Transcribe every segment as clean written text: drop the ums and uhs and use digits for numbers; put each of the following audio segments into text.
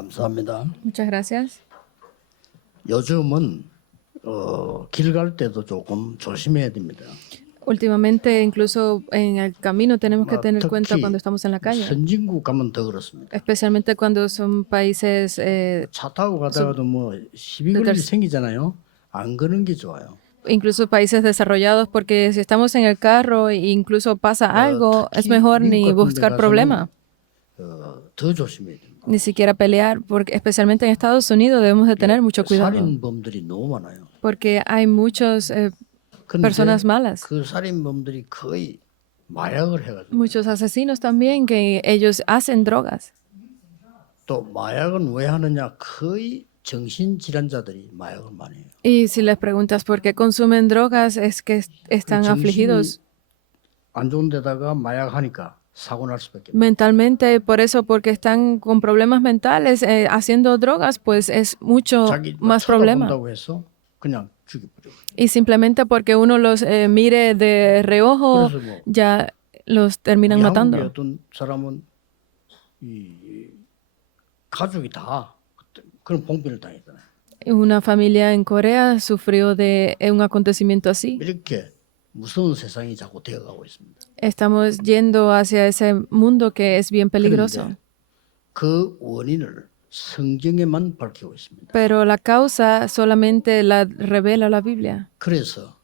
감사합니다. Muchas gracias. 요즘은 길 갈 때도 조금 조심해야 됩니다. Últimamente, incluso en el camino tenemos que 뭐 tener cuenta 특히 cuando estamos en la calle, 선진국 가면 더 그렇습니다. especialmente cuando son países 차 타고 가다가도 뭐 시비 걸릴 일 생기잖아요. 안 그런 게 좋아요. incluso países desarrollados, porque si estamos en el carro e incluso pasa algo, es mejor 미국 ni 같은 데 buscar 가서는 problema, 더 조심해야 됩니다. ni siquiera pelear, porque especialmente en Estados Unidos debemos de tener mucho cuidado, 살인범들이 너무 많아요. porque hay muchas 근데 personas malas, 그 살인범들이 거의 마약을 해가지고 muchos asesinos también que ellos hacen drogas. 또 마약은 왜 하느냐 거의 정신질환자들이 마약을 많이 해요. Y si les preguntas por qué consumen drogas, es que están 정신이 afligidos 안 좋은 데다가 마약하니까 사고 날 수밖에 없어요. mentalmente, por eso, porque están con problemas mentales, haciendo drogas, pues es mucho 자기 más problema. 쳐다본다고 해서 그냥 죽여버려요. Y simplemente porque uno los mire de reojo, 그래서 뭐 ya los terminan 우리 한국의 matando. 어떤 사람은 이 가족이 다 그런 봉변을 당했잖아요. Una familia en Corea sufrió de un acontecimiento así. 이렇게 무서운 세상이 자꾸 되어가고 있습니다. Estamos yendo hacia ese mundo que es bien peligroso. 그런데 그 원인을 성경에만 밝히고 있습니다. Pero la causa solamente la revela la Biblia. 그래서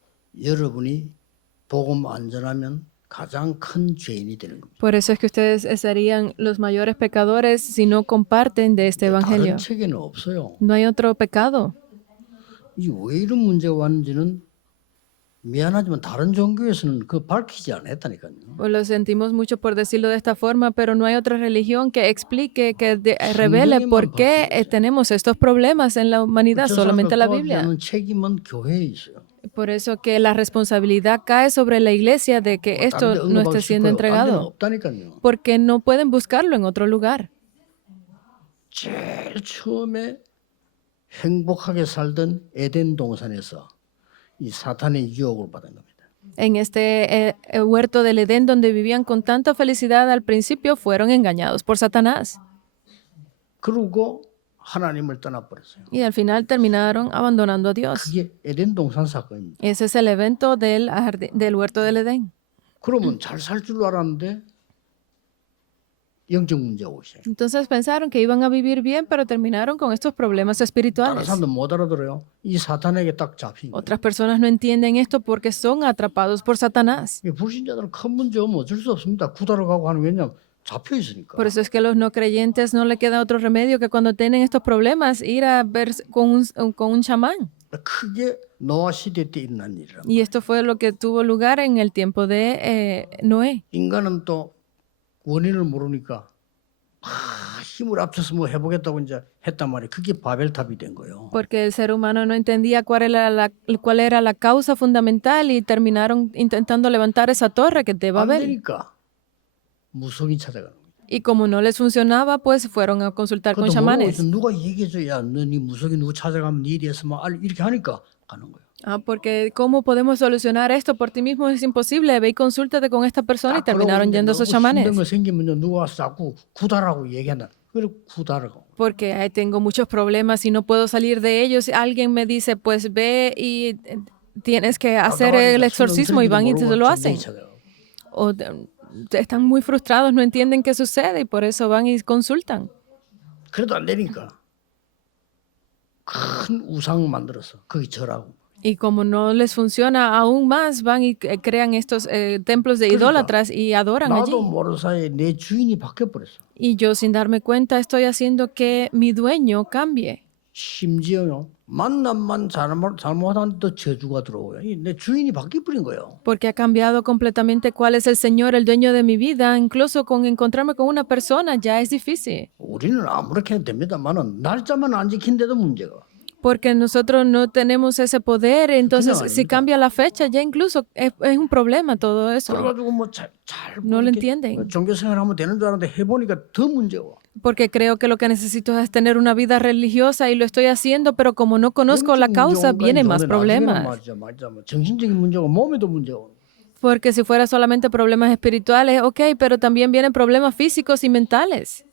여러분이 복음 안전하면 가장 큰 죄인이 되는 겁니다. Por eso es que ustedes serían los mayores pecadores si no comparten de este evangelio. 다른 책에는 없어요. No hay otro pecado. 이 왜 이런 문제가 왔는지는 미안하지만 다른 종교에서는 그 밝히지 않았다니까요. Pues lo sentimos mucho por decirlo de esta forma, pero no hay otra religión que explique, que revele por qué tenemos estos problemas en la humanidad, 저 solamente 사람을 la 도와주지 Biblia. 않은 책임은 교회에 있어요. Por eso que la responsabilidad cae sobre la iglesia de que 다른 데 esto no 응답하기 esté siendo 싶어요. 딴 데는 entregado, 없다니까요. porque no pueden buscarlo en otro lugar. 제일 처음에 행복하게 살던 에덴 동산에서 이 사탄의 유혹을 받은 겁니다. En este huerto del Edén donde vivían con tanta felicidad al principio, fueron engañados por Satanás 그리고 하나님을 떠나버렸어요. y al final terminaron abandonando a Dios. 그게 에덴 동산 사건입니다. Ese es el evento del huerto del Edén. 그러면 잘 살 줄 알았는데 영적 문제가 오기 시작해요. Entonces pensaron que iban a vivir bien, pero terminaron con estos problemas 다른 espirituales. 사람도 못 알아들어요. 이 사탄에게 딱 잡힌 거예요. Otras personas no entienden esto porque son atrapados por Satanás. 이 불신자들은 큰 문제 오면 어쩔 수 없습니다. 구다로 가고 하는 게 왜냐면 잡혀 있으니까. Por eso es que a los no creyentes no le queda otro remedio que cuando tienen estos problemas ir a ver con un chamán. 크게 노아 시대 때 일어난 일이라. Y esto fue lo que tuvo lugar en el tiempo de Noé. 인간은 또 원인을 모르니까 힘을 합쳐서 뭐 해보겠다고 이제 했단 말이에요. 그게 바벨탑이 된 거예요. Porque el ser humano no entendía cuál era la causa fundamental y terminaron intentando levantar esa torre que es de 안 Babel. 되니까 무속인 찾아가는 거예요. Y como no les funcionaba, pues fueron a consultar con 그것도 모르고 chamanes. 있어. 누가 얘기해줘야 너네 무속인 누구 찾아가면 네 일이 했으면 이렇게 하니까 가는 거예요. Ah, porque ¿cómo podemos solucionar esto? Por ti mismo es imposible. Ve y consúltate con esta persona y terminaron yendo a esos chamanes. 힘든 거 생기면 누가 와서 자꾸 구달하고 얘기한다. 그래 구달하고. Porque "Ay, tengo muchos problemas y no puedo salir de ellos. Alguien me dice, pues ve y tienes que hacer el exorcismo y van y se lo hacen. O están muy frustrados, no entienden qué sucede y por eso van y consultan. 그래도 안 되니까 큰 우상 만들어서 거기 절하고. Y como no les funciona aún más, van y crean estos templos de idólatras y adoran allí. 나도 모르는 사이에 내 주인이 바뀌어버렸어. Y yo sin darme cuenta estoy haciendo que mi dueño cambie. 심지어요. 만남만 잘못하는데 저주가 들어오요. 내 주인이 바뀌어버린 거예요. Porque ha cambiado completamente cuál es el Señor, el dueño de mi vida. Incluso con encontrarme con una persona ya es difícil. 우리는 아무렇게 해도 됩니다만은 날짜만 안 지킨데도 문제가. Porque nosotros no tenemos ese poder, entonces 그냥 si 아닙니다. cambia la fecha ya incluso es un problema todo eso. 그래가지고 뭐잘 No lo entienden. 종교생활하면 되는 줄 알았는데 해보니까 더 문제가. Porque creo que lo que necesito es tener una vida religiosa y lo estoy haciendo, pero como no conozco la causa, vienen más problemas. 맞아. 정신적인 문제가 몸에도 문제가. Porque si fuera solamente problemas espirituales, ok, pero también vienen problemas físicos y mentales.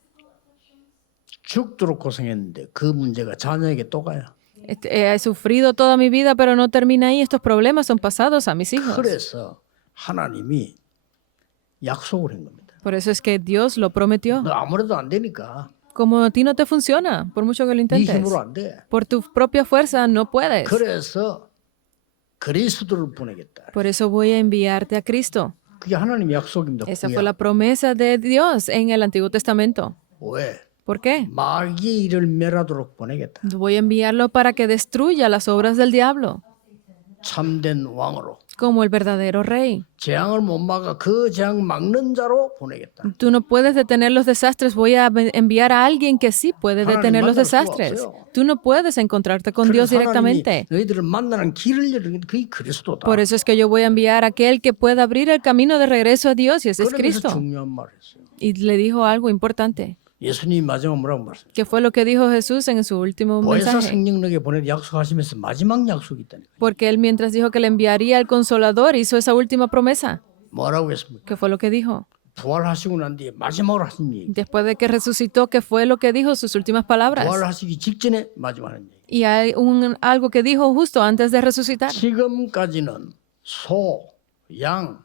죽도록 고생했는데 그 문제가 자녀에게 또 가요. He sufrido toda mi vida, pero no termina ahí. Estos problemas son pasados a mis hijos. 그래서 하나님이 약속을 한 겁니다. Por eso es que Dios lo prometió. 너 아무래도 안 되니까 Como a ti no te funciona, por mucho que lo 네 intentes. 힘으로 안 돼. Por tu propia fuerza no puedes. 그래서 그리스도를 보내겠다. Por eso voy a enviarte a Cristo. 그게 하나님의 약속입니다. Esa 구약. fue la promesa de Dios en el Antiguo Testamento. 왜? ¿Por qué? 마귀의 일을 멸하도록 보내겠다. Voy a enviarlo para que destruya las obras del diablo, 참된 왕으로. como el verdadero rey. 재앙을 못 막아 그 재앙 막는 자로 보내겠다. Tú no puedes detener los desastres. Voy a enviar a alguien que sí puede detener los desastres. Tú no puedes encontrarte con Dios directamente. 너희들을 만나는 길을 열는 게 그게 그리스도다. Por eso es que yo voy a enviar a aquel que pueda abrir el camino de regreso a Dios, y ese es 그러면서 Cristo. 중요한 말을 했어요. Y le dijo algo importante. 예수님이 마지막 뭐라고 말했어요? ¿Qué fue lo que dijo Jesús en su último 보혜사 mensaje? 생명력에 보내 약속하시면서 마지막 약속이 있다니까. Porque él, mientras dijo que le enviaría al Consolador, hizo esa última promesa. 뭐라고 했습니까? ¿Qué fue lo que dijo? 부활하시고 난 뒤에 마지막으로 하신 얘기. Después de que resucitó, ¿qué fue lo que dijo? Sus últimas palabras. 부활하시기 직전에 마지막 하는 얘기. Y hay algo que dijo justo antes de resucitar. 지금까지는 소, 양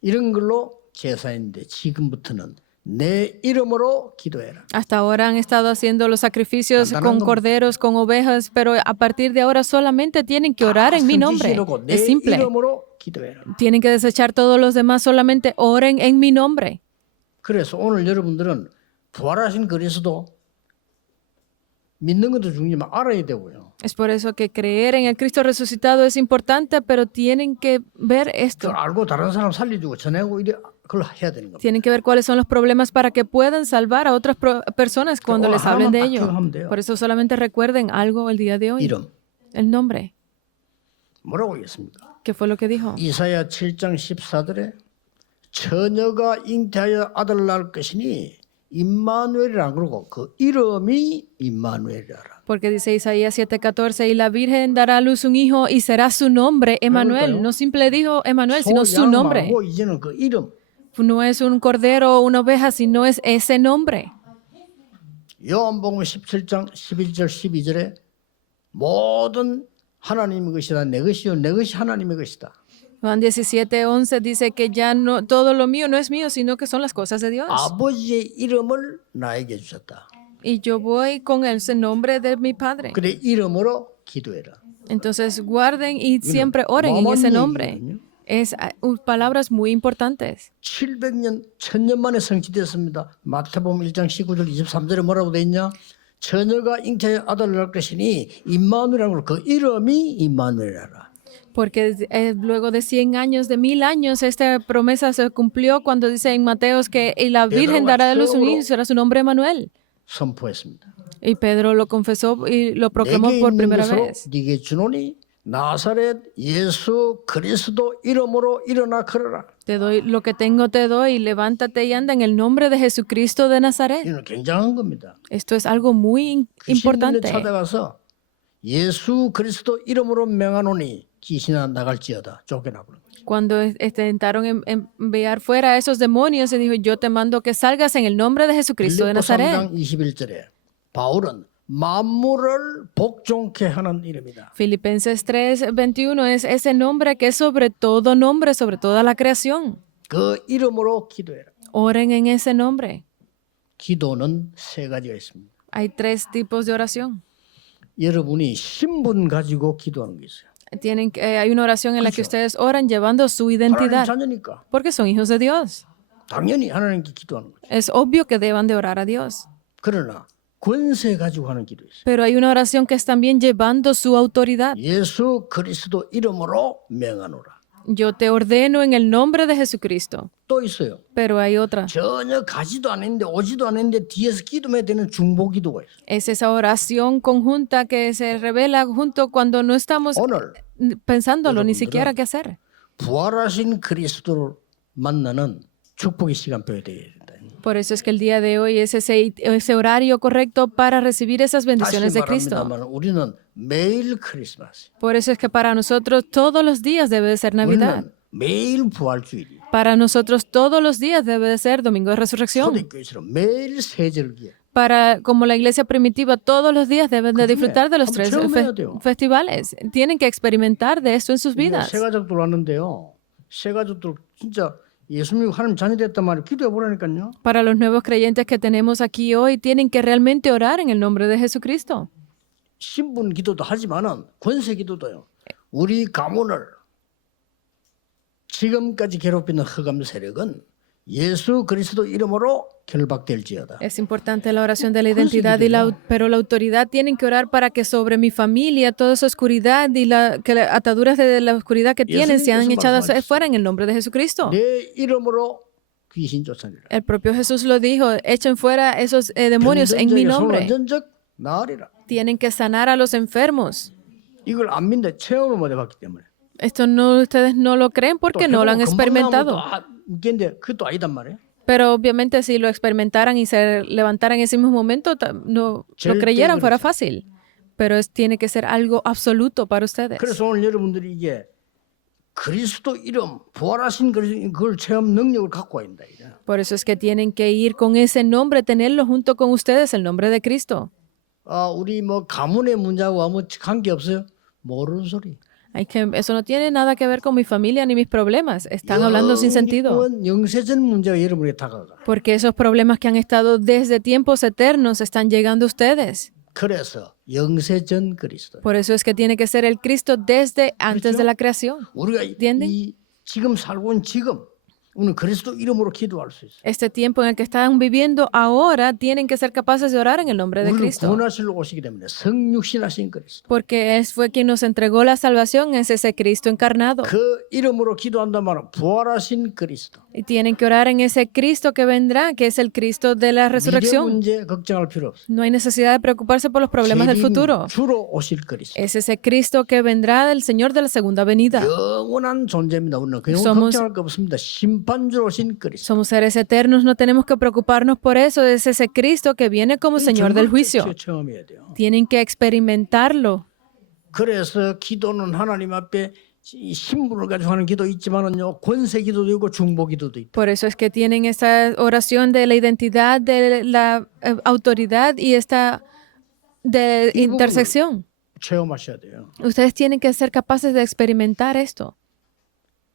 이런 걸로 제사했는데 지금부터는 내 이름으로 기도해라. Hasta ahora han estado haciendo los sacrificios con corderos, con ovejas, pero a partir de ahora solamente tienen que orar en mi nombre. 성지시놓고 내 Es simple. 이름으로 기도해라. Tienen que desechar todos los demás, solamente oren en mi nombre. 그래서 오늘 여러분들은 부활하신 그리스도 믿는 것도 중요하지만 알아야 되고요. Es por eso que creer en el Cristo resucitado es importante, pero tienen que ver esto. 그걸 알고 다른 사람 살려주고 전하고 이래 그걸 해야 되는 겁니다. Tienen que ver cuáles son los problemas para que puedan salvar a otras personas cuando les hablen de ello. 하면 돼요. Por eso solamente recuerden algo el día de hoy. 이름 El nombre. 뭐라고 하겠습니까? ¿Qué fue lo que dijo? 이사야 7장 14절에 처녀가 잉태하여 아들 낳을 것이니 임마누엘이라 그러고 그 이름이 임마누엘이라. Porque dice Isaías 7:14, y la Virgen dará a luz un hijo y será su nombre Emmanuel. No simple dijo Emmanuel, sino su nombre. 소양하고 이제는 그 이름. No es un cordero o una oveja, sino es ese nombre. 요한복음 17장 11절 12절에 모든 하나님의 것이다. 내 것이요 내 것이 하나님의 것이다. Juan 17:11 dice que ya no todo lo mío no es mío, sino que son las cosas de Dios. 아버지의 이름을 나에게 주셨다. Y yo voy con ese nombre de mi Padre. 그래 이름으로 기도해라. Entonces guarden y siempre oren en ese nombre. Es palabras muy importantes. 700년, 1000년 만에 성취됐습니다. 마태복음 1장 19절 23절에 뭐라고 돼 있냐? 처녀가 잉태하여 아들을 낳을 것이니 임마누엘이라고 그 이름이 임마누엘이라. Porque luego de 100 años, de 1000 años, esta promesa se cumplió cuando dice en Mateos que y la Virgen dará a luz un hijo y será su nombre Emmanuel. 선포했습니다. Y Pedro lo confesó y lo proclamó 내게 por 있는 primera 것으로 vez. 네게 주노니 나사렛 예수 그리스도 이름으로 일어나 걸어라. Te doy lo que tengo, te doy, levántate y anda en el nombre de Jesucristo de Nazaret. 이는 굉장한 겁니다. Esto es algo muy importante. 찾아가서 예수 그리스도 이름으로 명하노니 귀신아 나갈지어다 쫓겨나 버린 거죠. Cuando intentaron enviar fuera a esos demonios, se dijo, yo te mando que salgas en el nombre de Jesucristo de 빌립보 Nazaret. 3장 21절에 바울은 만물을 복종케 하는 이름이다. Filipenses 3:21 es ese nombre que es sobre todo nombre, sobre toda la creación. 그 이름으로 기도해라. Oren en ese nombre. 기도는 세 가지가 있습니다. Hay 3 tipos de oración. 여러분이 신분 가지고 기도하는 게 있어요. Hay una oración en la que ustedes oran llevando su 하나님 identidad, 자녀니까 porque son hijos de Dios. 당연히 하나님께 기도하는 거죠. Es obvio que deban de orar a Dios. 그러나 권세 가지고 하는 기도 있어요. Pero hay una oración que es también llevando su autoridad. 예수 그리스도 이름으로 명하노라. Yo te ordeno en el nombre de Jesucristo. 또 있어요. Pero hay otra. 전혀 가지도 않았는데 오지도 않았는데 뒤에서 기도해야 되는 중보 기도가 있어요. Es esa oración conjunta que se revela junto cuando no estamos 오늘 pensándolo ni siquiera qué hacer. 부활하신 그리스도를 만나는 축복의 시간표가 되어야 된다. Por eso es que el día de hoy es ese horario correcto para recibir esas bendiciones 다시 de Cristo. 말합니다만 우리는 매일 크리스마스. Por eso es que para nosotros todos los días debe de ser Navidad. 우리는 매일 부활주일이. Para nosotros todos los días debe de ser Domingo de Resurrección. 초대교회처럼 매일 세절기에. como la iglesia primitiva, todos los días deben de disfrutar de los tres festivales. Tienen que experimentar de esto en sus vidas. 새 가족들 왔는데요. 새 가족들 진짜 예수님 하나님 자녀 됐단 말이에요. 기도해 보라니까요. Para los nuevos creyentes que tenemos aquí hoy, tienen que realmente orar en el nombre de Jesucristo. 신분 기도도 하지만은 권세 기도도요. 우리 가문을 지금까지 괴롭히는 흑암 세력은 예수 그리스도 이름으로 결박될지어다. Es importante la oración de la identidad, pero la autoridad tienen que orar para que sobre mi familia toda esa oscuridad y que las ataduras de la oscuridad que tienen sean echadas fuera en el nombre de Jesucristo. 내 이름으로 귀신 쫓아내라. El propio Jesús lo dijo, echen fuera esos demonios en mi nombre. 완전적 나으리라. Tienen que sanar a los enfermos. 이걸 안 믿는데 체험을 못 해봤기 때문에. Esto no, ustedes no lo creen porque no lo han experimentado. 근데 그것도 아니단 말이에요. Pero obviamente si lo experimentaran y se levantaran en ese mismo momento, no lo creyeran fuera fácil. Pero tiene que ser algo absoluto para ustedes. 그래서 오늘 여러분들이 이게 그리스도 이름, 부활하신 그걸 체험 능력을 갖고 와야 된다. Por eso es que tienen que ir con ese nombre, tenerlo junto con ustedes, el nombre de Cristo. 우리 뭐 가문의 문제하고 아무 관계 없어요? 모르는 소리. Eso no tiene nada que ver con mi familia ni mis problemas. Están hablando sin sentido. 영세전 문제가 여러분에게 다가가. Porque esos problemas que han estado desde tiempos eternos están llegando a ustedes. 그래서 영세전 그리스도. Por eso es que tiene que ser el Cristo desde antes de la creación. 우리가 이 지금 살고 있는 지금 우리는 그리스도 이름으로 기도할 수 있어요. Este tiempo en el que están viviendo ahora tienen que ser capaces de orar en el nombre de 우리를 Cristo. 구원하시러 오시기 때문에 성육신하신 그리스도. Porque fue quien nos entregó la salvación, es ese Cristo encarnado. 그 이름으로 기도한단 말은 부활하신 그리스도. Y tienen que orar en ese Cristo que vendrá, que es el Cristo de la 미래 resurrección. 문제 걱정할 필요 없어요. No hay necesidad de preocuparse por los problemas del futuro. 주로 오실 그리스도. Es ese Cristo que vendrá del Señor de la segunda venida. 영원한 존재입니다. 우리는 그 영원 Somos- 걱정할 거 없습니다. 심판주로 오신 그리스도. Somos seres eternos, no tenemos que preocuparnos por eso. Es ese Cristo que viene como Señor del juicio. 체험해야 돼요. Tienen que experimentarlo. 그래서 기도는 하나님 앞에 이 신분을 가지고 하는 기도 있지만은요 권세 기도도 있고 중보 기도도 있다. Por eso es que tienen esta oración de la identidad, de la autoridad y esta de intersección. 체험하셔야 돼요. Ustedes tienen que ser capaces de experimentar esto.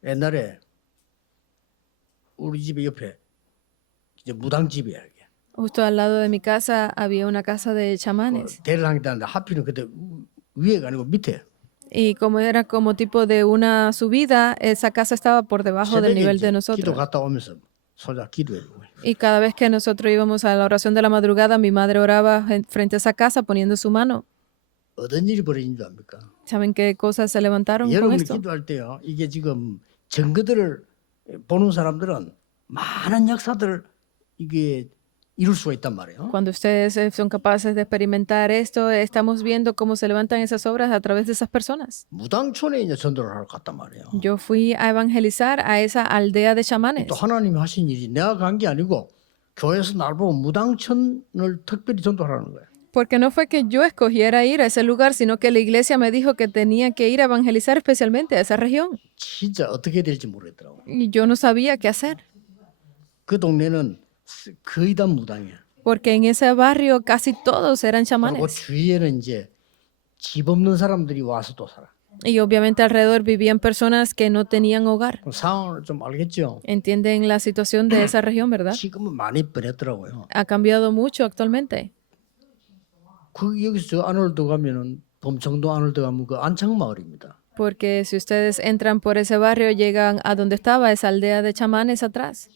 옛날에 우리 집에 옆에 이제 무당집이야 이게. Justo al lado de mi casa había una casa de chamanes. 대를 하겠다는데 하필은 그때 위에가 아니고 밑에. Y como era como tipo de una subida, esa casa estaba por debajo del 새벽에 nivel 이제 de 기도 nosotros. 갔다 오면서 소자 기도해주고. Y cada vez que nosotros íbamos a la oración de la madrugada, mi madre oraba frente a esa casa poniendo su mano. 어떤 일이 벌어진 줄 압니까? ¿Saben qué cosas se levantaron con 여러분이 esto? 기도할 때요. 이게 지금 증거들을 보는 사람들은 많은 역사들을 이게 이룰 수가 있단 말이에요. Cuando ustedes son capaces de experimentar esto, estamos viendo cómo se levantan esas obras a través de esas personas. 무당촌에 이제 전도를 하러 갔단 말이에요. Yo fui a evangelizar a esa aldea de chamanes. 또 하나님이 하신 일이 내가 간 게 아니고 교회에서 날 보고 무당촌을 특별히 전도하라는 거예요. Porque no fue que yo escogiera ir a ese lugar, sino que la iglesia me dijo que tenía que ir a evangelizar especialmente a esa región. 진짜 어떻게 될지 모르겠더라고요. Y yo no sabía qué hacer, 그 동네는 거의 다 무당이야. porque en ese barrio casi todos eran 그리고 chamanes. 주위에는 이제 집 없는 사람들이 와서 또 살아. Y obviamente alrededor vivían personas que no tenían hogar. 그럼 상황을 좀 알겠죠? Entienden la situación de esa región, ¿verdad? 지금은 많이 변했더라고요. Ha cambiado mucho actualmente. 여기서 저 안으로 들어가면은 범청도 안으로 들어가면 그 안창마을입니다. Porque si ustedes entran por ese barrio, llegan a donde estaba esa aldea de chamanes atrás.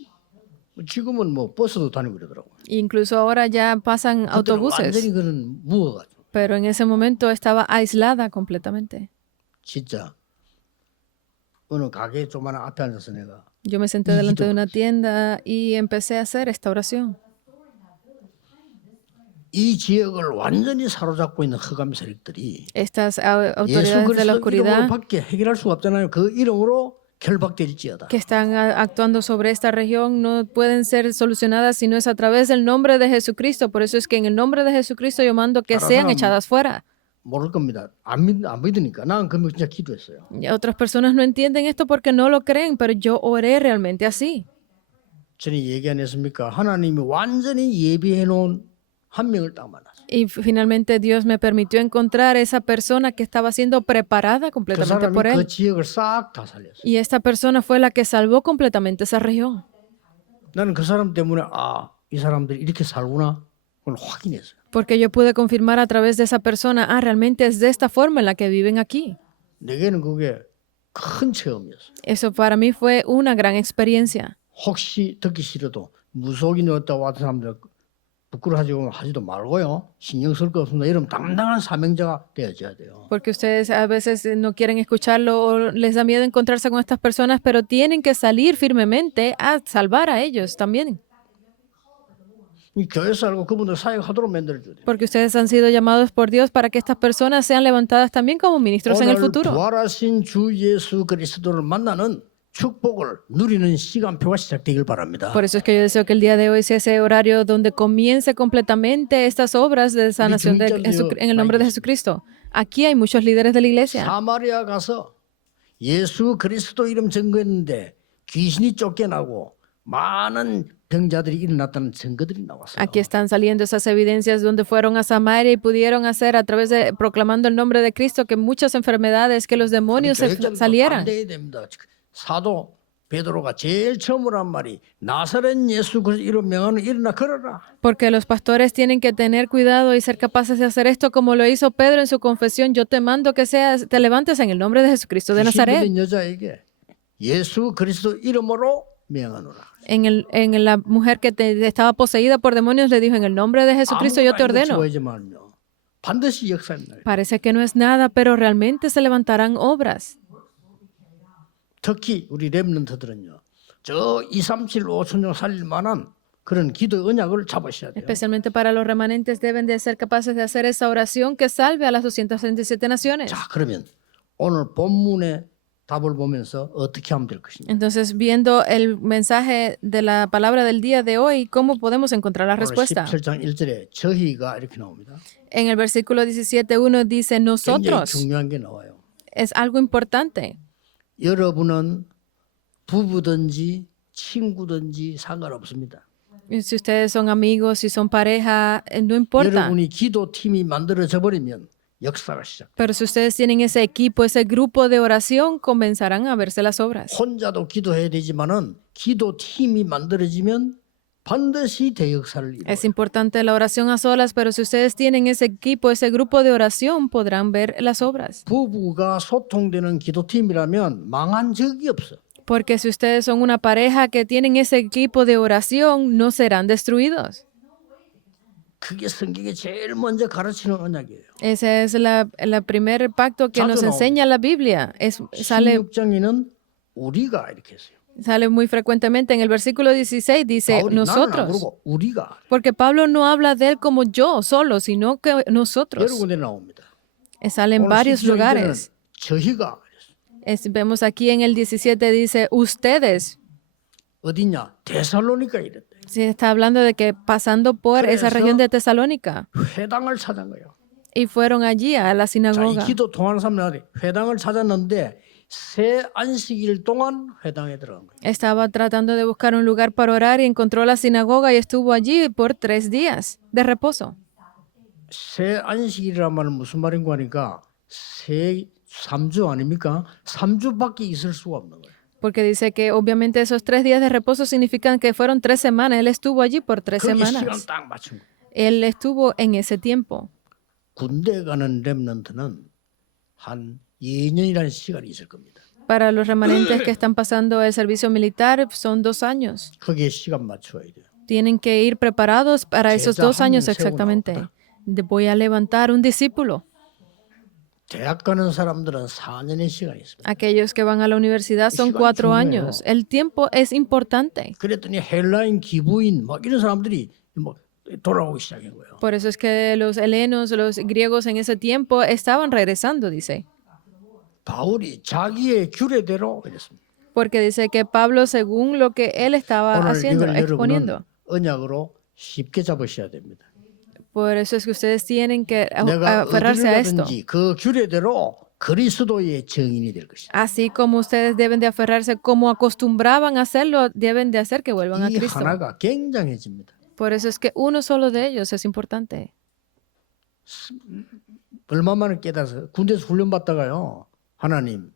지금은 뭐 버스도 다니고 그러더라고요. Incluso ahora ya pasan 그때는 autobuses. 완전히 그는 무어가지고 Pero en ese momento estaba aislada completamente. 진짜 어느 가게 조그마한 앞에 앉아서 내가 Yo me senté delante de una tienda y empecé a hacer esta oración. 이 지역을 완전히 사로잡고 있는 흑암 세력들이 Estas 예수 autoridades de la 그리스도 oscuridad 이름으로밖에 해결할 수가 없잖아요. 그 이름으로 결박될지어다. que están actuando sobre esta región no pueden ser solucionadas si no es a través del nombre de Jesucristo. Por eso es que en el nombre de Jesucristo yo mando que sean echadas fuera. 모를 겁니다. 안 믿으니까. 나는 그거 진짜 기도했어요. Y otras personas no entienden esto porque no lo creen, pero yo oré realmente así. 전에 얘기 안 했습니까? 하나님이 완전히 예비해 놓은 한 명을 딱 만났어요. Y finalmente Dios me permitió encontrar esa persona que estaba siendo preparada 그 completamente 사람이 por 그 Él. 지역을 싹 다 살렸어요. Y esta persona fue la que salvó completamente esa región. 나는 그 사람 때문에 이 사람들이 이렇게 살구나 그걸 확인했어요. Porque yo pude confirmar a través de esa persona, realmente es de esta forma en la que viven aquí. 내게는 그게 큰 체험이었어요. Eso para mí fue una gran experiencia. 혹시 듣기 싫어도 무속인이 왔다고 왔던 사람들 부끄러워하지도 말고요. 신경 쓸 거 없습니다. 이러면 당당한 사명자가 되어져야 돼요. Porque ustedes a veces no quieren escucharlo o les da miedo encontrarse con estas personas, pero tienen que salir firmemente a salvar a ellos también. 이 교회 살고 그분들 사역하도록 만들어줘야 돼요. Porque ustedes han sido llamados por Dios para que estas personas sean levantadas también como ministros en el 오늘 futuro. 부활하신 주 예수 그리스도를 만나는 축복을 누리는 시간표가 시작되길 바랍니다. Por eso es que yo deseo que el día de hoy sea ese horario donde comience completamente estas obras de sanación en el nombre de Jesucristo. Aquí hay muchos líderes de la iglesia. 사마리아 가서 예수 그리스도 이름 증거했는데 귀신이 쫓겨나고 많은 병자들이 일어났다는 증거들이 나왔어요. Aquí están saliendo esas evidencias donde fueron a Samaria y pudieron hacer a través de proclamando el nombre de Cristo que muchas enfermedades, que los demonios salieran. 반대해야 됩니다. 사도 베드로가 제일 처음으로 한 말이 나사렛 예수 그리스도 이름 명하는 일어나 걸어라. Porque los pastores tienen que tener cuidado y ser capaces de hacer esto como lo hizo Pedro en su confesión. Yo te mando que te levantes en el nombre de Jesucristo de Nazaret. 귀신 들린 여자에게 예수 그리스도 이름으로 명하노라. En la mujer que estaba poseída por demonios le dijo, en el nombre de Jesucristo yo te ordeno. 반드시 역사는 날. Parece que no es nada, pero realmente se levantarán obras. 특히 우리 렘넌트들은요. 저 2, 3, 7, 5천 명 살릴 만한 그런 기도 언약을 잡으셔야 돼요. Especialmente para los remanentes deben de ser capaces de hacer esa oración que salve a las 267 naciones. 자, 그러면 오늘 본문의 답을 보면서 어떻게 하면 될 것이냐. Entonces, viendo el mensaje de la palabra del día de hoy, ¿cómo podemos encontrar la 오늘 respuesta? 17장 1절에 저희가 이렇게 나옵니다. En el versículo 17:1 dice, 굉장히 nosotros, 중요한 게 나와요. es algo importante. 여러분은 부부든지 친구든지 상관없습니다. Si ustedes son amigos, si son pareja, no importa. 여러분이 기도팀이 만들어져 버리면 역사가 시작. Pero si ustedes tienen ese equipo, ese grupo de oración, comenzarán a verse las obras. 혼자도 기도해야 되지만은 기도팀이 만들어지면 반드시 대역사를 이루어요. Es importante la oración a solas, pero si ustedes tienen ese equipo, ese grupo de oración, podrán ver las obras. 부부가 소통되는 기도팀이라면 망한 적이 없어. Porque si ustedes son una pareja que tienen ese equipo de oración, no serán destruidos. 그게 성경에 제일 먼저 가르치는 언약이에요. Ese es el primer pacto que nos enseña la Biblia. Sale 16장에는 우리가 이렇게 했어요. Sale muy frecuentemente. En el versículo 16 dice 바울이 나는 안 nosotros. 그러고 우리가. Porque Pablo no habla de él como yo solo, sino que nosotros. 여러 군데 나옵니다. Sale en 오늘 varios 17장에는 lugares. 저희가 Vemos aquí en el 17 dice ustedes. 어디냐? 데살로니가 이랬대. Se está hablando de que pasando por esa región de Tesalónica 회당을 찾은 거예요. y fueron allí a la 자, 이 sinagoga. 기도 통하는 사람들이 회당을 찾았는데 새 안식일 동안 회당에 들어간 거예요. Estaba tratando de buscar un lugar para orar y encontró la sinagoga y estuvo allí por 3 días de reposo. 새 안식일이란 말은 무슨 말인가 하니까 새 3주 아닙니까? 3주밖에 있을 수가 없는 거예요. Porque dice que obviamente esos 3 días de reposo significan que fueron 3 semanas. Él estuvo allí por 3 거기 시간 semanas. 딱 맞춘 거예요. Él estuvo en ese tiempo. 군대 가는 렘넌트는 한 2년이라는 시간이 있을 겁니다. Para los remanentes que están pasando el servicio militar son 2 años. 거기에 시간 맞춰야 돼요. Tienen que ir preparados para esos 제자 2 한 años 명 exactamente. 세워놓고 Voy a levantar un discípulo. 대학 가는 사람들은 4년의 시간이 있습니다. Aquellos que van a la universidad son 시간이 4 중요해요. años. El tiempo es importante. 그랬더니 헬라인, 기부인 막 이런 사람들이 뭐 돌아오기 시작한 거예요. Por eso es que los helenos, los griegos en ese tiempo estaban regresando, dice. 바울이 자기의 규례대로 이랬습니다. Porque dice que Pablo, según lo que él estaba 오늘 haciendo, 이걸 여러분은 exponiendo. 언약으로 쉽게 잡으셔야 됩니다. Por eso es que ustedes tienen que 내가 aferrarse a 어디를 esto. 가든지 그 규례대로 그리스도의 증인이 될 것이다. Así como ustedes deben de aferrarse como acostumbraban a hacerlo, deben de hacer que vuelvan a 이 Cristo. 하나가 굉장해집니다. Por eso es que uno solo de ellos es importante. 얼마 만에 깨달아서 군대에서 훈련받다가요. 하나님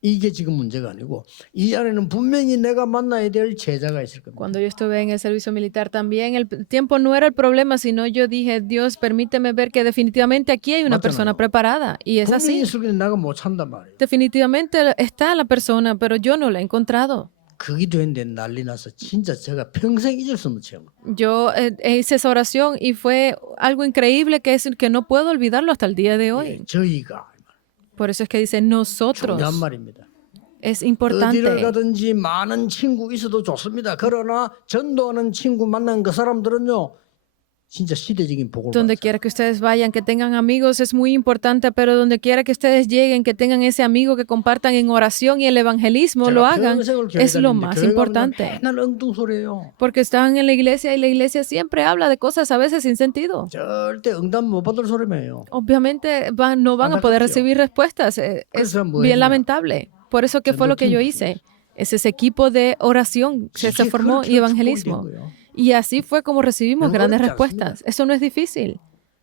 이게 지금 문제가 아니고 이 안에는 분명히 내가 만나야 될 제자가 있을 겁니다. Cuando yo estuve en el servicio militar también, el tiempo no era el problema, sino yo dije, Dios, permíteme ver que definitivamente aquí hay una persona preparada. Y es 분명히 así. 있을 건데 내가 못 찾는단 말이에요. Definitivamente está la persona, pero yo no la he encontrado. 그게 되는데 난리 나서 진짜 제가 평생 잊을 수 없는 체험. Yo hice esa oración y fue algo increíble que es que no puedo olvidarlo hasta el día de hoy. 저희가 Por eso es que dice nosotros. 중요한 말입니다. Es 어디를 importante. 가든지 많은 친구 있어도 좋습니다. 그러나 전도하는 친구 만난 그 사람들은요. 진짜 시대적인 복을 Donde 받았어요. quiera que ustedes vayan, que tengan amigos es muy importante, pero donde quiera que ustedes lleguen, que tengan ese amigo que compartan en oración y el evangelismo, lo 제가 hagan, 평생을 교회 es lo 다니는데 más 교회 가면 importante. 맨날 엉뚱소리예요. Porque están en la iglesia y la iglesia siempre habla de cosas a veces sin sentido. 절대 응답 못 받을 소리예요. Obviamente no van a poder recibir respuestas. Es 그래서 뭐 bien 했냐? lamentable. Por eso, ¿qué fue lo que yo hice? Es ese equipo de oración que se 이게 formó 그렇게 y 축복이 된 evangelismo. 거예요. Y así fue como recibimos No grandes 어렵지 respuestas. Eso no es difícil.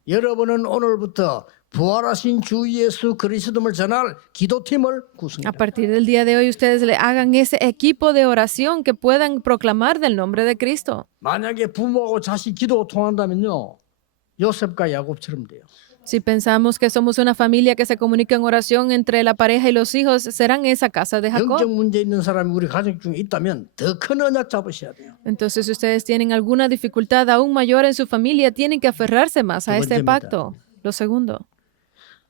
여러분은 오늘부터 부활하신 주 예수 그리스도를 전할 기도팀을 A 구성해라. partir del día de hoy, ustedes le hagan ese equipo de oración que puedan proclamar del nombre de Cristo. 만약에 부모하고 자식 기도가 통한다면요. 요셉과 야곱처럼 돼요. Si pensamos que somos una familia que se comunica en oración entre la pareja y los hijos, serán esa casa de 영적 Jacob. 문제 있는 사람이 우리 가족 중에 있다면 더 큰 언약 잡으셔야 돼요. Entonces, si ustedes tienen alguna dificultad aún mayor en su familia, tienen que aferrarse más a este pacto. Lo segundo,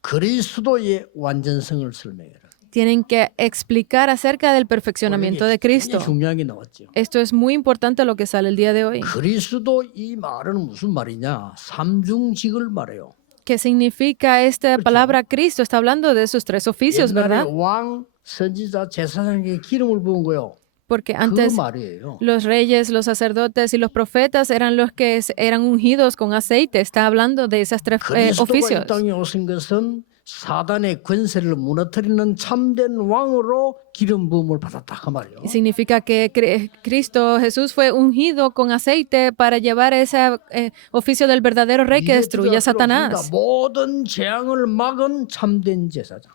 그리스도의 완전성을 설명해라. tienen que explicar acerca del 이게 perfeccionamiento de 굉장히 Cristo. 중요한 게 나왔죠. Esto es muy importante lo que sale el día de hoy. 그리스도 이 말은 무슨 말이냐? 삼중직을 말해요. ¿Qué significa esta palabra Cristo? Está hablando de sus tres oficios, 옛날에 ¿verdad? 왕, 선지자, 제사장에게 기름을 부은 거요. Porque 그 antes 말이에요. los reyes, los sacerdotes y los profetas eran los que eran ungidos con aceite. Está hablando de esos tres 그리스도가 oficios. 이 땅에 오신 것은 사단의 권세를 무너뜨리는 참된 왕으로 기름 부음을 받았다 그 말이에요. Y significa que Cristo Jesús fue ungido con aceite para llevar ese oficio del verdadero rey que destruye a Satanás. 모든 재앙을 막은 참된 제사장.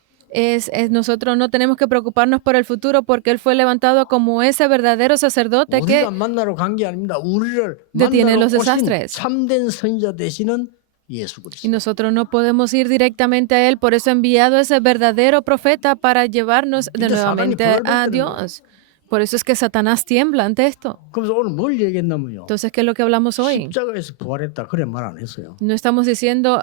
Nosotros no tenemos que preocuparnos por el futuro porque Él fue levantado como ese verdadero sacerdote que 우리가 만나러 간 게 아닙니다. 우리를 detiene 만나러 los 오신 desastres. 참된 선지자 되시는 예수 Y 그리스도. nosotros no podemos ir directamente a Él, por eso ha enviado ese verdadero profeta para llevarnos de 근데 nuevamente 사단이 a 부활했다는 Dios. Por eso es que Satanás tiembla ante esto. 그래서 오늘 뭘 얘기했냐면요. Entonces, ¿qué es lo que hablamos hoy? 십자가에서 부활했다 그래 말 안 했어요. No estamos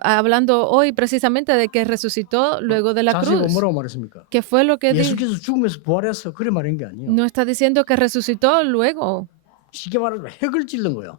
hablando hoy precisamente de que resucitó luego de la 자세히 cruz. 뭐라고 말했습니까? ¿Qué fue lo que dijo? 예수께서 죽으면서 부활했어 그래 말한 게 아니에요. No está diciendo que resucitó luego. 쉽게 말하면 핵을 찔른 거예요.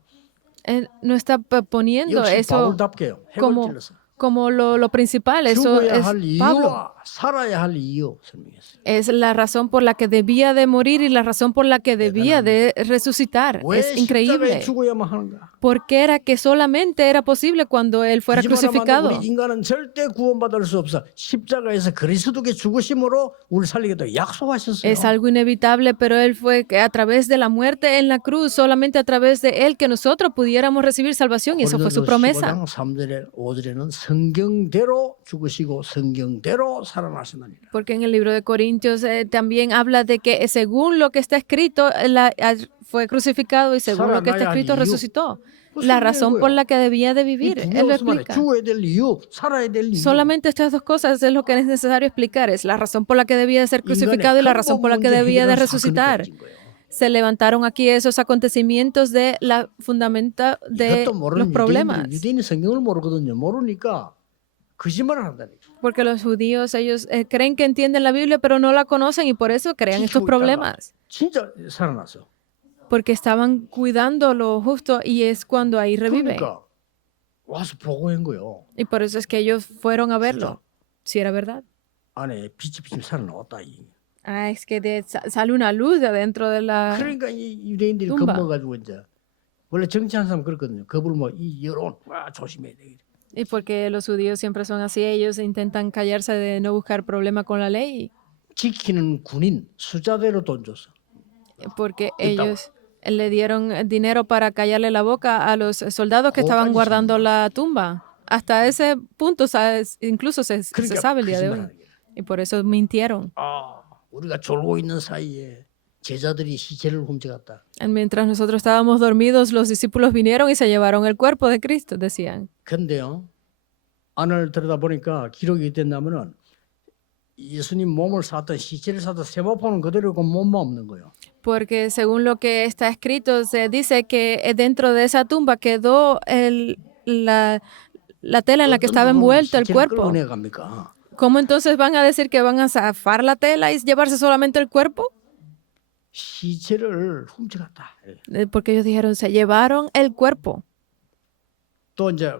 Él no está poniendo 역시 eso 바울답게요. 핵을 como, 찔렀어. como lo principal. Eso 죽어야 es 할 Pablo. 이유와 살아야 할 이유 설명했어요. Es la razón por la que debía de morir y la razón por la que debía de resucitar. 왜 Es 십자가에 increíble. 죽어야만 하는가? Porque era que solamente era posible cuando Él fuera 거짓말하면 crucificado. 우리 인간은 절대 구원받을 수 없어. 십자가에서 그리스도의 죽으심으로 우리 살리겠다 약속하셨어요. Es algo inevitable, pero Él fue que a través de la muerte en la cruz, solamente a través de Él, que nosotros pudiéramos recibir salvación, y eso fue su promesa. 15장 3절에 5절에는 성경대로 죽으시고 성경대로 살아나시나니라. Porque en el libro de Corintios también habla de que según lo que está escrito, fue crucificado y según lo que está escrito, resucitó. La razón por la que debía de vivir, Él lo explica. 죽어야 될 이유, 살아야 될 이유. Solamente estas dos cosas es lo que es necesario explicar. Es la razón por la que debía de ser crucificado y la razón por la que debía de resucitar. Se levantaron aquí esos acontecimientos de la fundamenta de los problemas. 유대인이 성경을 모르거든요. 모르니까 거짓말을 한다니까. Porque los judíos, ellos creen que entienden la Biblia, pero no la conocen y por eso crean estos problemas. 진짜 살아났어. Porque estaban cuidando lo justo y es cuando ahí revive. 그러니까 와서 보고한 거요. Y por eso es que ellos fueron a verlo. Si era verdad. 안에 빛이 살아나왔다. Es que sale una luz de adentro de la... 그러니까 이 유대인들이 tumba. 겁먹어가지고 이제 원래 정치하는 사람 그렇거든요. 겁을 뭐이 여론 조심해야 돼. Y porque los judíos siempre son así, ellos intentan callarse de no buscar problema con la ley. 지키는 군인 숫자대로 돈 줬어. Porque ellos le dieron dinero para callarle la boca a los soldados que estaban guardando la tumba. Hasta ese punto incluso se sabe el día de hoy. Y por eso mintieron. 우리가 졸고 있는 사이에 제자들이 시체를 훔쳐갔다. Mientras nosotros estábamos dormidos, los discípulos vinieron y se llevaron el cuerpo de Cristo, decían. 근데요, 안을 들여다보니까 기록이 됐냐면은 예수님 몸을 샀던 시체를 샀던 세마포는 그대로고 몸만 없는 거예요. Porque según lo que está escrito, se dice que dentro de esa tumba quedó la tela en la que estaba envuelto el cuerpo. ¿Cómo entonces van a decir que van a zafar la tela y llevarse solamente el cuerpo? 시체를 훔쳐갔다. Porque ellos dijeron, se llevaron el cuerpo. 또 이제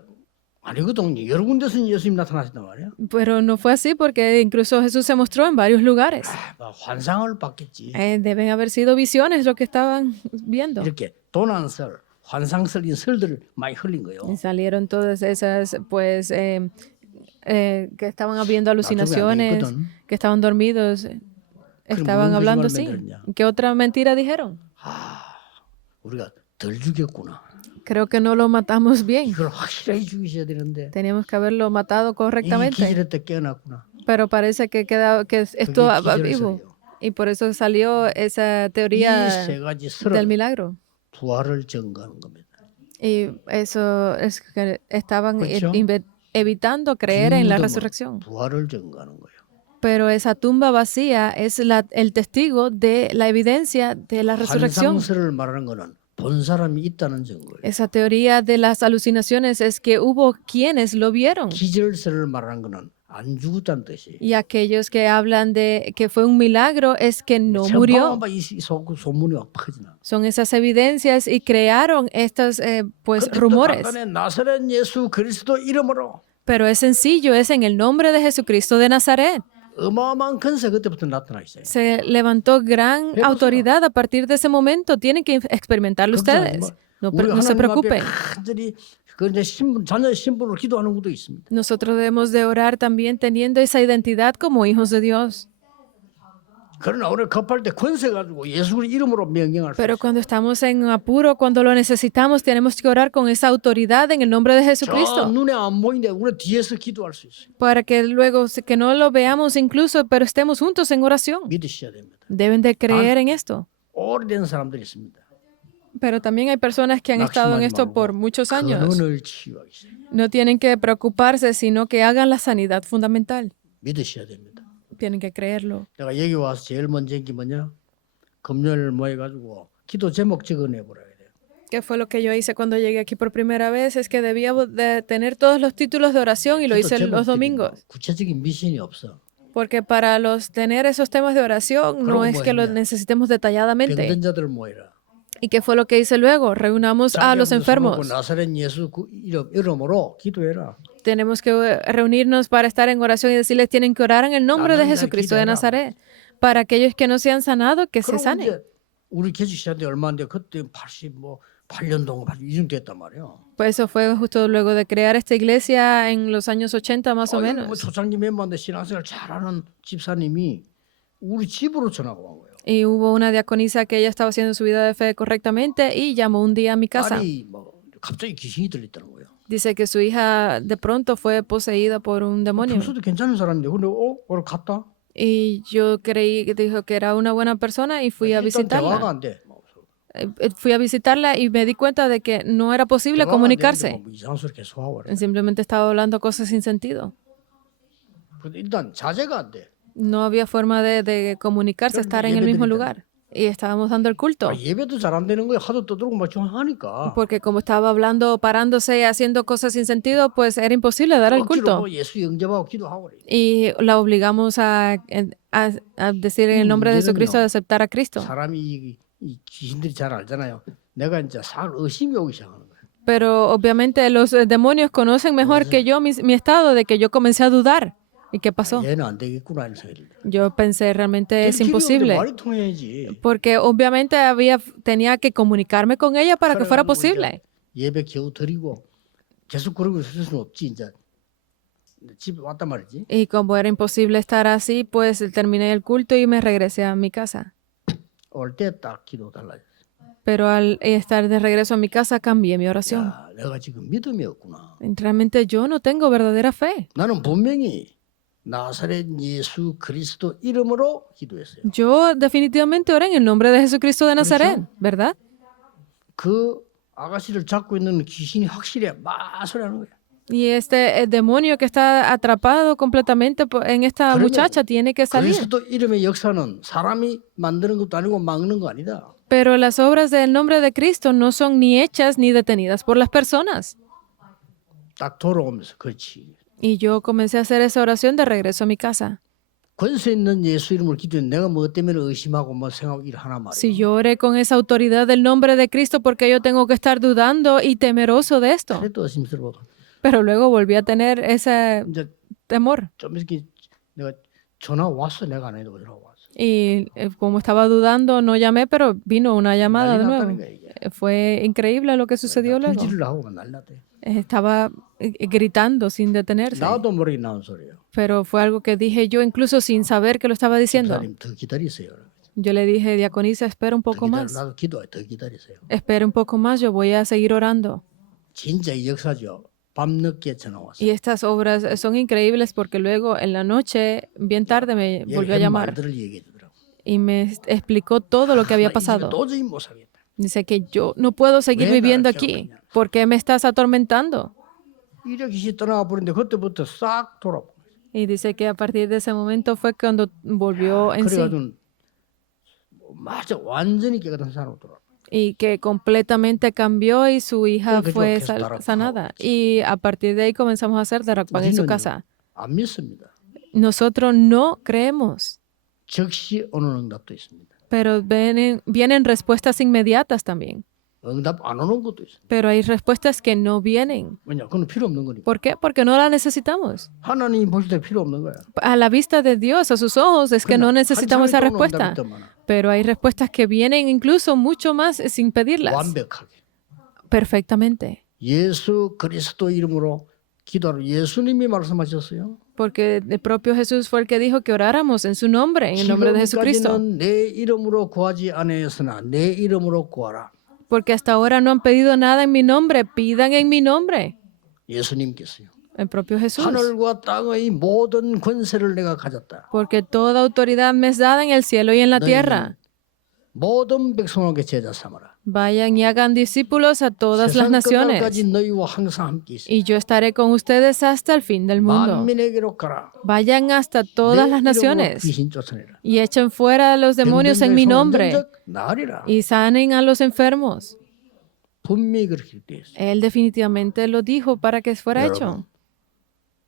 아니거든. 여러 군데서 예수님 나타나셨단 말이야. Pero no fue así porque incluso Jesús se mostró en varios lugares. 환상을 봤겠지. Deben haber sido visiones lo que estaban viendo. 이렇게 도난설, 환상설인 설들을 많이 흘린 거예요. Y salieron todas esas, pues, que estaban habiendo alucinaciones, que estaban dormidos, estaban hablando así. ¿Qué otra mentira dijeron? 우리가 덜 죽였구나. Creo que no lo matamos bien. 이걸 확실하게 죽이셔야 되는데. Teníamos que haberlo matado correctamente. 이 기절에 때 깨어났구나. Pero parece que esto va vivo. Y por eso salió esa teoría del milagro. 부활을 증거하는 겁니다. Y eso es que estaban evitando creer en la resurrección. 부활을 증거하는 거예요. Pero esa tumba vacía es el testigo de la evidencia de la resurrección. 환상설을 말하는 거는 본 사람이 있다는 증거예요. Esa teoría de las alucinaciones es que hubo quienes lo vieron. 기절설을 말하는 거는 안 죽었다는 뜻이에요. Y aquellos que hablan de que fue un milagro es que no murió. 소문이 막 퍼지나. Son esas evidencias y crearon estos pues rumores. 나사렛 예수 그리스도 이름으로. Pero es sencillo, es en el nombre de Jesucristo de Nazaret. 어마어마한 권세 그때부터 나타나 있어요. Se levantó gran autoridad a partir de ese momento. Tienen que experimentarlo ustedes. No se preocupen. 자녀의 신분으로 기도하는 것도 있습니다. Nosotros debemos de orar también teniendo esa identidad como hijos de Dios. 그러나 우리 급할 때 권세 가지고 예수 이름으로 명령할 수 Pero 있어요. cuando estamos en apuro, cuando lo necesitamos, tenemos que orar con esa autoridad en el nombre de 저 Jesucristo. 눈에 안 보이는데 우리 뒤에서 기도할 수 있어요. Para que luego, que no lo veamos incluso, pero estemos juntos en oración. 믿으셔야 됩니다. Deben de creer en esto. 오래된 사람들이 있습니다. Pero también hay personas que han estado en esto por muchos años. 근원을 치유하기 시작해요. No tienen que preocuparse, sino que hagan la sanidad fundamental. 믿으셔야 됩니다. Tienen que creerlo. 내가 여기 와서 제일 먼저 한 게 뭐냐? 금요일 모여가지고 기도 제목 적어내보라 그래요. ¿Qué fue lo que yo hice cuando llegué aquí por primera vez? Es que debía de tener todos los títulos de oración y lo hice los domingos. 구체적인 미션이 없어. Porque para tener esos temas de oración no es que los necesitemos detalladamente. 병든 자들 모여라. ¿Y qué fue lo que hice luego? Reunamos a los enfermos. 나사렛 예수 이름으로 기도해라. Tenemos que reunirnos para estar en oración y decirles tienen que orar en el nombre de Jesucristo de Nazaret. Para aquellos que no se han sanado, que se sanen. 우리 개척시한테 얼마인데 그때 8년 동안 이중 됐단 말이야. Pues eso fue justo luego de crear esta iglesia en los años 80 más o menos. 초창기 멤버인데 신앙생활 잘하는 집사님이 우리 집으로 전화가 온 거예요. Y hubo una diaconisa que ella estaba haciendo su vida de fe correctamente y llamó un día a mi casa. 딸이 갑자기 귀신이 들렸다는 거예요. Dice que su hija de pronto fue poseída por un demonio. 평소도 괜찮은 사람인데 근데 오늘 갔다. Y yo creí que dijo que era una buena persona y fui a 일단 대화가 visitarla. 안 돼. Fui a visitarla y me di cuenta de que no era posible 대화가 안 comunicarse. 되는데 뭐 이상한 소리 계속 하고 그래. Simplemente estaba hablando cosas sin sentido. 근데 일단 자제가 안 돼. No había forma de comunicarse, estar en el mismo lugar. Y estábamos dando el culto. 예배도 잘 안 되는 거예요. 하도 떠들고 막 좀 하니까. Porque como estaba hablando, parándose y haciendo cosas sin sentido, pues era imposible dar el culto. 억지로 예수 영접하고 기도하고 그래. Y la obligamos a decir en el nombre de Jesucristo, de aceptar a Cristo. 사람이 이 귀신들이 잘 알잖아요. 내가 이제 살 의심이 오기 시작하는 거예요. Pero obviamente los demonios conocen mejor que yo mi estado de que yo comencé a dudar. ¿Y qué pasó? 얘는 안 되겠구나 이런 생각이 들어요. Yo pensé, realmente es 길이 없는데 imposible. 말이 통해야지. Porque obviamente tenía que comunicarme con ella para que fuera posible. 예배 겨우 드리고 계속 그러고 있을 수는 없지 이제. 집에 왔단 말이지. Y como era imposible estar así, pues terminé el culto y me regresé a mi casa. 올 때 딱 기도 달라졌어. Pero al estar de regreso a mi casa cambié mi oración. 야, 내가 지금 믿음이 없구나. Realmente yo no tengo verdadera fe. 나는 분명히 나사렛 예수 그리스도 이름으로 기도했어요. Yo definitivamente oré en el nombre de Jesucristo de Nazaret, ¿verdad? 그 아가씨를 잡고 있는 귀신이 확실히 마소리하는 거야. Y el demonio que está atrapado completamente en esta 그러면 muchacha tiene que salir. 그리스도 이름의 역사는 사람이 만드는 것도 아니고 막는 거 아니다. Pero las obras del nombre de Cristo no son ni hechas ni detenidas por las personas. 딱 돌아오면서 그렇지. Y yo comencé a hacer esa oración de regreso a mi casa. 권세 있는 예수 이름을 기도했는데 내가 뭐 때문에 의심하고 뭐 생각하고 일 하나 말이야. Si yo oré con esa autoridad del nombre de Cristo, ¿por qué yo tengo que estar dudando y temeroso de esto? 그래도 의심스러워. Pero luego volví a tener ese 이제 temor. 좀 이렇게 내가 전화 왔어. 내가 안 해도 전화 왔어. Y como estaba dudando, no llamé, pero vino una llamada de 난리 nuevo. 났다는 거야, 이게. Fue increíble lo que sucedió luego. 불질을 하고 난리 났대. Estaba gritando sin detenerse. 나도 모르게 나온 소리예요. Pero fue algo que dije yo incluso sin saber que lo estaba diciendo. 목사님 더 기다리세요. Yo le dije, diaconisa, espera un poco más. 나도 기도해 더 기다리세요. Espera un poco más, yo voy a seguir orando. 진짜 이 역사죠. 밤늦게 전화 왔어. Y estas obras son increíbles porque luego en la noche, bien tarde, me volvió a llamar 말들을 얘기해 주더라고. y me explicó todo lo que había 나 이 집에 pasado. 도저히 못 살겠다. Dice que yo no puedo seguir 왜 viviendo 나를 aquí. 괴롭히냐? ¿Por qué me estás atormentando? 이래 귀신 떠나가 버렸는데 그때부터 싹 돌아보. Y dice que a partir de ese momento fue cuando volvió en sí. 그래가지고 맞아 완전히 깨끗한 사람으로 돌아. Y que completamente cambió y su hija que fue yo que estar sanada. Y a partir de ahí comenzamos a hacer darakban en su casa. 안 믿습니다. Nosotros no creemos, 즉시 오는 응답도 있습니다. pero vienen respuestas inmediatas también. 응답 안 오는 것도 있습니다. Pero hay respuestas que no vienen. 왜냐? 그건 필요 없는 거니까. ¿Por qué? Porque no la necesitamos. 하나님 보실 때 필요 없는 거야. A la vista de Dios, a sus ojos, es que no necesitamos esa respuesta. Pero hay respuestas que vienen incluso mucho más sin pedirlas. 완벽하게. Perfectamente. 예수 그리스도 이름으로 기도하라. 예수님이 말씀하셨어요. Porque el propio Jesús fue el que dijo que oráramos en su nombre, en el nombre de Jesucristo. 지금까지는 내 이름으로 구하지 아니하였으나 내 이름으로 구하라. Porque hasta ahora no han pedido nada en mi nombre, pidan en mi nombre. 예수님께서요. El propio Jesús. 하늘과 땅의 모든 권세를 내가 가졌다. Porque toda autoridad me es dada en el cielo y en la tierra. 모든 백성에게 제자 삼아라. Vayan y hagan discípulos a todas las 세상 naciones. 끝날까지 너희와 항상 함께 있으라. Y yo estaré con ustedes hasta el fin del mundo. 만민에게로 가라. Vayan hasta todas 내 las 이름으로 naciones 귀신 쫓아내라. y echen fuera a los demonios en mi nombre 나으리라. y sanen a los enfermos. 분명히 그렇게 돼 있어. Él definitivamente lo dijo para que fuera 여러분, hecho.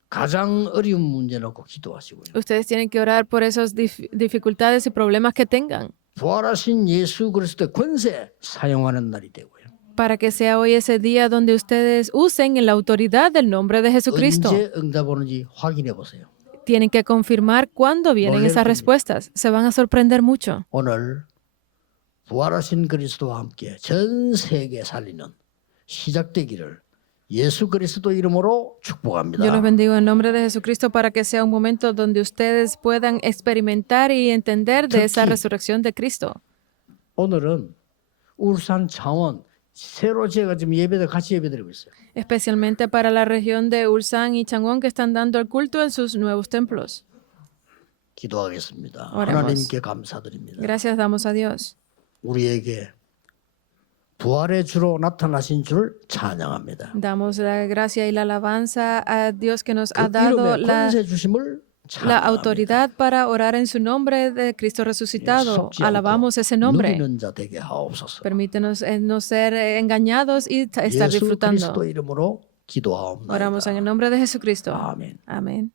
가장 어려운 문제 놓고 기도하시고요. Ustedes tienen que orar por esas dificultades y problemas que tengan, 부활하신 예수 그리스도의 권세 사용하는 날이 되고요. para que sea hoy ese día donde ustedes usen en la autoridad del nombre de Jesucristo. 언제 응답 오는지 확인해 보세요. Tienen que confirmar cuándo vienen esas respuestas. Se van a sorprender mucho. 오늘 부활하신 그리스도와 함께 전 세계 살리는 시작되기를 예수 그리스도 이름으로 축복합니다. Yo los bendigo en nombre de Jesucristo para que sea un momento donde ustedes puedan experimentar y entender de esa resurrección de Cristo. 오늘은 울산 창원 새로 제가 지금 예배들 같이 예배드리고 있어요. Especialmente para la región de Ulsan y Changwon que están dando el culto en sus nuevos templos. 기도하겠습니다. Oremos. 하나님께 감사드립니다. Gracias damos a Dios. 우리에게 부활의 주로 나타나신 줄 찬양합니다. Damos la gracia y la alabanza a Dios que nos 그 ha dado 이름의 la 권세 주심을 la 찬양합니다. autoridad para orar en su nombre de Cristo resucitado. 속지 않고 Alabamos ese nombre. 누리는 자 되게 하옵소서. Permítenos no ser engañados y estar 예수 disfrutando. 그리스도 이름으로 기도하옵나이다. Oramos en el nombre de Jesucristo. 아멘. Amén.